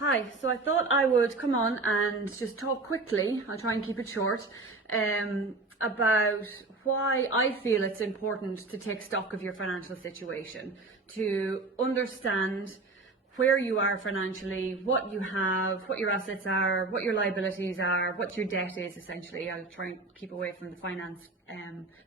Hi, so I thought I would come on and just talk quickly, I'll try and keep it short, about why I feel it's important to take stock of your financial situation, to understand where you are financially, what you have, what your assets are, what your liabilities are, what your debt is essentially. I'll try and keep away from the finance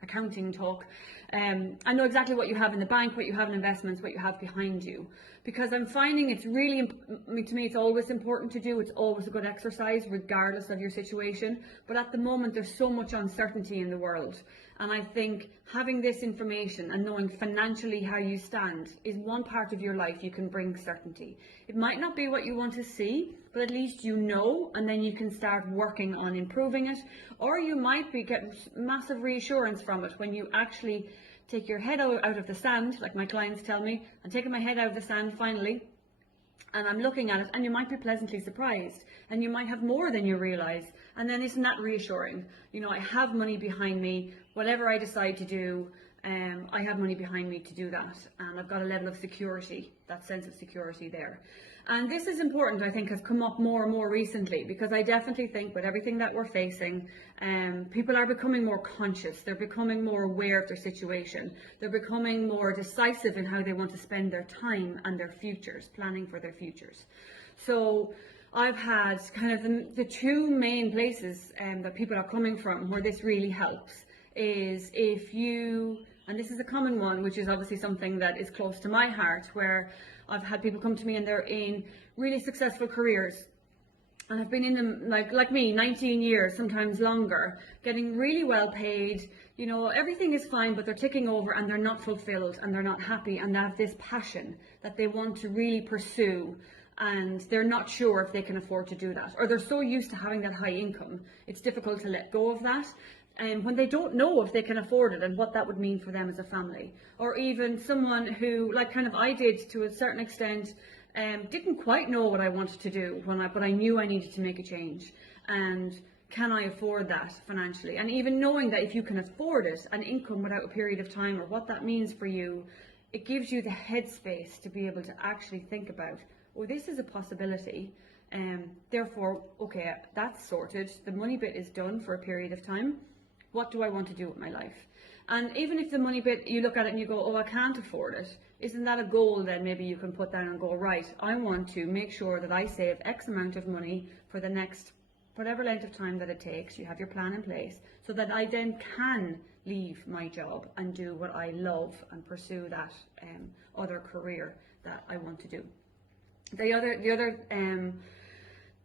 accounting talk. I know exactly what you have in the bank, what you have in investments, what you have behind you, because I'm finding it's really, to me, it's always important to do. It's always a good exercise regardless of your situation. But at the moment, there's so much uncertainty in the world. And I think having this information and knowing financially how you stand is one part of your life you can bring certainty. It might not be what you want to see, but at least you know, and then you can start working on improving it. Or you might get massive reassurance from it when you actually take your head out of the sand, like my clients tell me. I'm taking my head out of the sand finally, and I'm looking at it, and you might be pleasantly surprised, and you might have more than you realize. And then isn't that reassuring? You know, I have money behind me. Whatever I decide to do, I have money behind me to do that, and I've got a level of security, that sense of security there. And this is important, I think, has come up more and more recently, because I definitely think with everything that we're facing, people are becoming more conscious. They're becoming more aware of their situation. They're becoming more decisive in how they want to spend their time and their futures, planning for their futures. So I've had kind of the two main places that people are coming from where this really helps is if you, and this is a common one, which is obviously something that is close to my heart, where I've had people come to me and they're in really successful careers, and I've been in them like me, 19 years, sometimes longer, getting really well paid. You know, everything is fine, but they're ticking over and they're not fulfilled and they're not happy, and they have this passion that they want to really pursue, and they're not sure if they can afford to do that, or they're so used to having that high income, it's difficult to let go of that. And when they don't know if they can afford it and what that would mean for them as a family. Or even someone who, like kind of I did to a certain extent, didn't quite know what I wanted to do, but I knew I needed to make a change. And can I afford that financially? And even knowing that if you can afford it, an income without a period of time, or what that means for you, it gives you the headspace to be able to actually think about, oh, this is a possibility. Therefore, okay, that's sorted. The money bit is done for a period of time. What do I want to do with my life? And even if the money bit, you look at it and you go, oh, I can't afford it. Isn't that a goal then maybe you can put down and go, right, I want to make sure that I save X amount of money for the next, whatever length of time that it takes. You have your plan in place so that I then can leave my job and do what I love and pursue that other career that I want to do. The other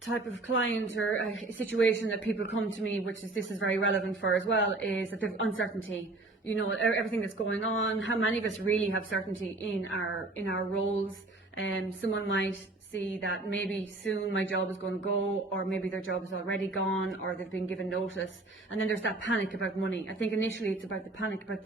type of client or situation that people come to me, which is this is very relevant for as well, is that there's uncertainty. You know, everything that's going on. How many of us really have certainty in our roles? Someone might see that maybe soon my job is going to go, or maybe their job is already gone, or they've been given notice, and then there's that panic about money. I think initially it's about the panic about,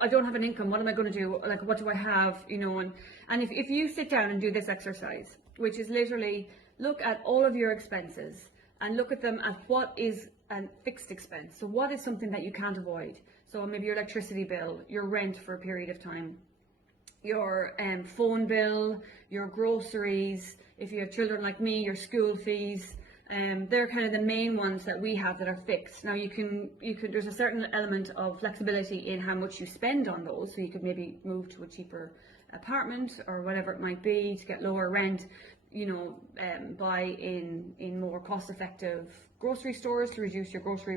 I don't have an income, what am I going to do? Like, what do I have? You know, and if you sit down and do this exercise, which is literally look at all of your expenses and look at them at what is a fixed expense. So what is something that you can't avoid? So maybe your electricity bill, your rent for a period of time, your phone bill, your groceries, if you have children like me, your school fees. They're kind of the main ones that we have that are fixed. Now you can there's a certain element of flexibility in how much you spend on those. So you could maybe move to a cheaper apartment or whatever it might be to get lower rent. You know, buy in more cost-effective grocery stores to reduce your grocery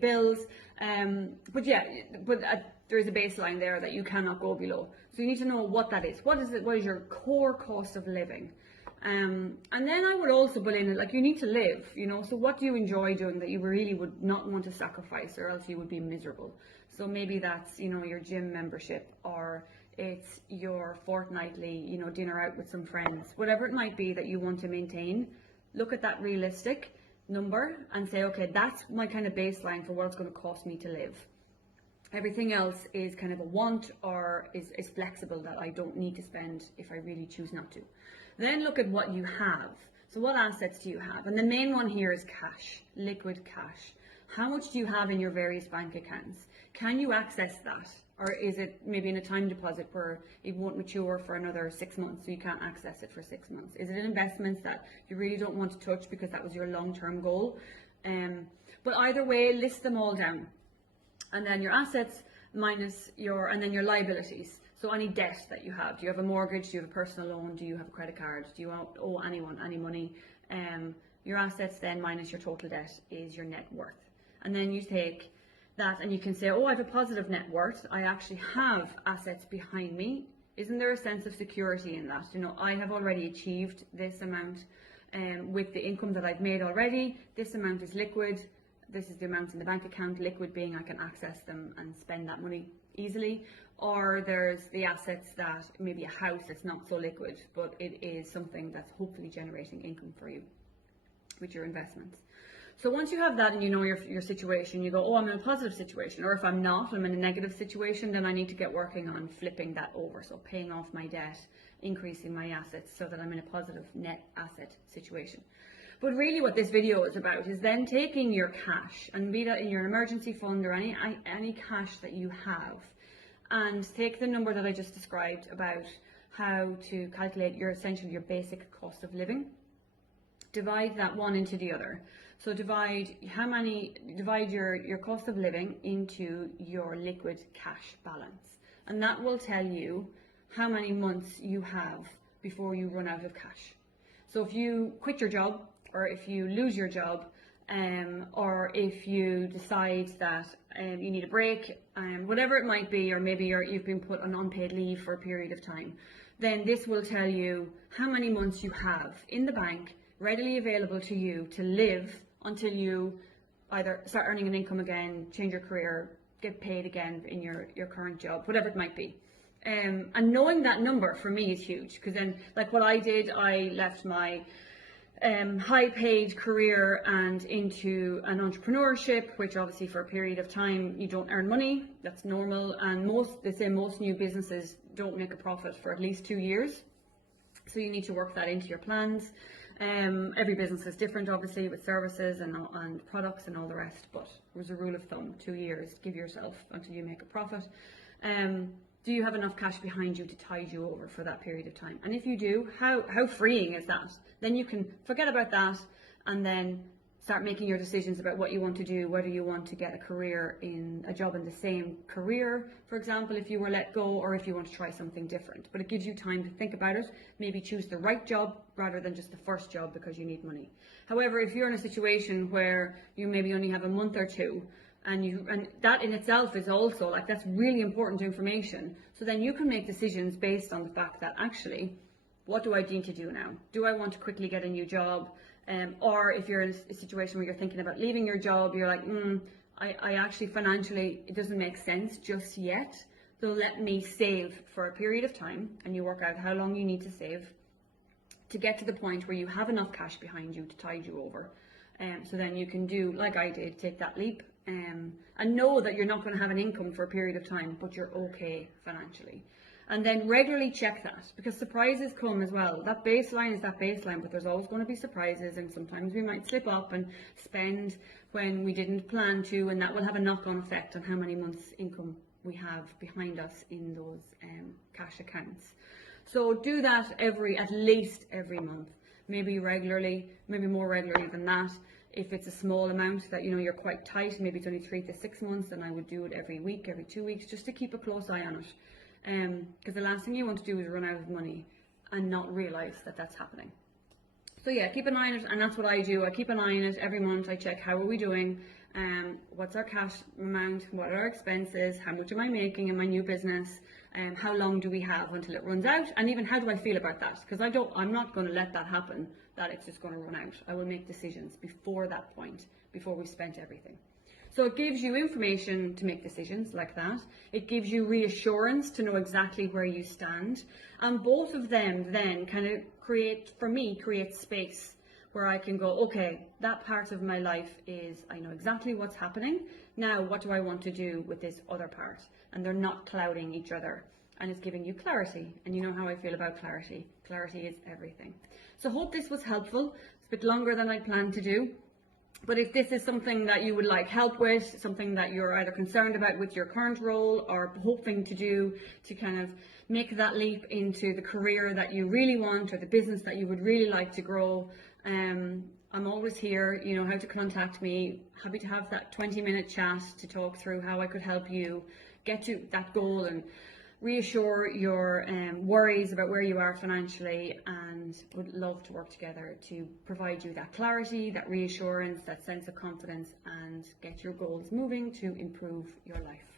bills. But there is a baseline there that you cannot go below. So you need to know what that is. What is it? What is your core cost of living? And then I would also put in, like, you need to live, you know, so what do you enjoy doing that you really would not want to sacrifice, or else you would be miserable? So maybe that's, you know, your gym membership, or it's your fortnightly, you know, dinner out with some friends, whatever it might be that you want to maintain. Look at that realistic number and say, okay, that's my kind of baseline for what it's going to cost me to live. Everything else is kind of a want, or is flexible, that I don't need to spend if I really choose not to. Then look at what you have. So what assets do you have? And the main one here is cash, liquid cash. How much do you have in your various bank accounts? Can you access that? Or is it maybe in a time deposit where it won't mature for another 6 months, so you can't access it for 6 months? Is it in investments that you really don't want to touch because that was your long-term goal? But either way, list them all down. And then your assets minus and then your liabilities. So any debt that you have. Do you have a mortgage? Do you have a personal loan? Do you have a credit card? Do you owe anyone any money? Your assets then minus your total debt is your net worth. And then you take that and you can say, oh, I have a positive net worth. I actually have assets behind me. Isn't there a sense of security in that? You know, I have already achieved this amount with the income that I've made already. This amount is liquid. This is the amount in the bank account, liquid being I can access them and spend that money easily. Or there's the assets that maybe a house that's not so liquid, but it is something that's hopefully generating income for you with your investments. So once you have that and you know your situation, you go, oh, I'm in a positive situation. Or if I'm not, I'm in a negative situation, then I need to get working on flipping that over. So paying off my debt, increasing my assets so that I'm in a positive net asset situation. But really what this video is about is then taking your cash, and be that in your emergency fund or any cash that you have, and take the number that I just described about how to calculate essentially your basic cost of living, divide that one into the other. So divide your cost of living into your liquid cash balance, and that will tell you how many months you have before you run out of cash. So if you quit your job, or if you lose your job, or if you decide that you need a break, whatever it might be, or maybe you've been put on unpaid leave for a period of time, then this will tell you how many months you have in the bank readily available to you to live until you either start earning an income again, change your career, get paid again in your current job, whatever it might be. And knowing that number for me is huge, because then, like what I did, I left my high-paid career and into an entrepreneurship, which obviously for a period of time you don't earn money. That's normal, and most new businesses don't make a profit for at least 2 years. So you need to work that into your plans. Every business is different, obviously, with services and products and all the rest. But there's a rule of thumb: 2 years. Give yourself until you make a profit. Do you have enough cash behind you to tide you over for that period of time? And if you do, how freeing is that? Then you can forget about that and then start making your decisions about what you want to do, whether you want to get a job in the same career, for example, if you were let go, or if you want to try something different. But it gives you time to think about it, maybe choose the right job rather than just the first job because you need money. However, if you're in a situation where you maybe only have a month or two, and that in itself is also, like, that's really important information. So then you can make decisions based on the fact that actually, what do I need to do now? Do I want to quickly get a new job? Or if you're in a situation where you're thinking about leaving your job, you're like, I actually financially, it doesn't make sense just yet. So let me save for a period of time, and you work out how long you need to save to get to the point where you have enough cash behind you to tide you over. So then you can do, like I did, take that leap and know that you're not going to have an income for a period of time, but you're okay financially. And then regularly check that, because surprises come as well. That baseline is that baseline, but there's always going to be surprises, and sometimes we might slip up and spend when we didn't plan to, and that will have a knock-on effect on how many months income we have behind us in those cash accounts. So do that at least every month, maybe regularly, maybe more regularly than that. If it's a small amount that you're quite tight, maybe it's only 3 to 6 months, then I would do it every week, every 2 weeks, just to keep a close eye on it. Because the last thing you want to do is run out of money and not realise that that's happening. So yeah, keep an eye on it, and that's what I do. I keep an eye on it every month. I check, how are we doing? What's our cash amount? What are our expenses? How much am I making in my new business? How long do we have until it runs out? And even how do I feel about that? Because I'm not going to let that happen, that it's just going to run out. I will make decisions before that point, before we've spent everything. So it gives you information to make decisions like that. It gives you reassurance to know exactly where you stand. And both of them then kind of create space where I can go, okay, that part of my life I know exactly what's happening. Now, what do I want to do with this other part? And they're not clouding each other. And it's giving you clarity. And you know how I feel about clarity. Clarity is everything. So hope this was helpful. It's a bit longer than I planned to do. But if this is something that you would like help with, something that you're either concerned about with your current role or hoping to do to kind of make that leap into the career that you really want or the business that you would really like to grow, I'm always here. You know how to contact me. Happy to have that 20-minute chat to talk through how I could help you get to that goal and reassure your worries about where you are financially, and would love to work together to provide you that clarity, that reassurance, that sense of confidence, and get your goals moving to improve your life.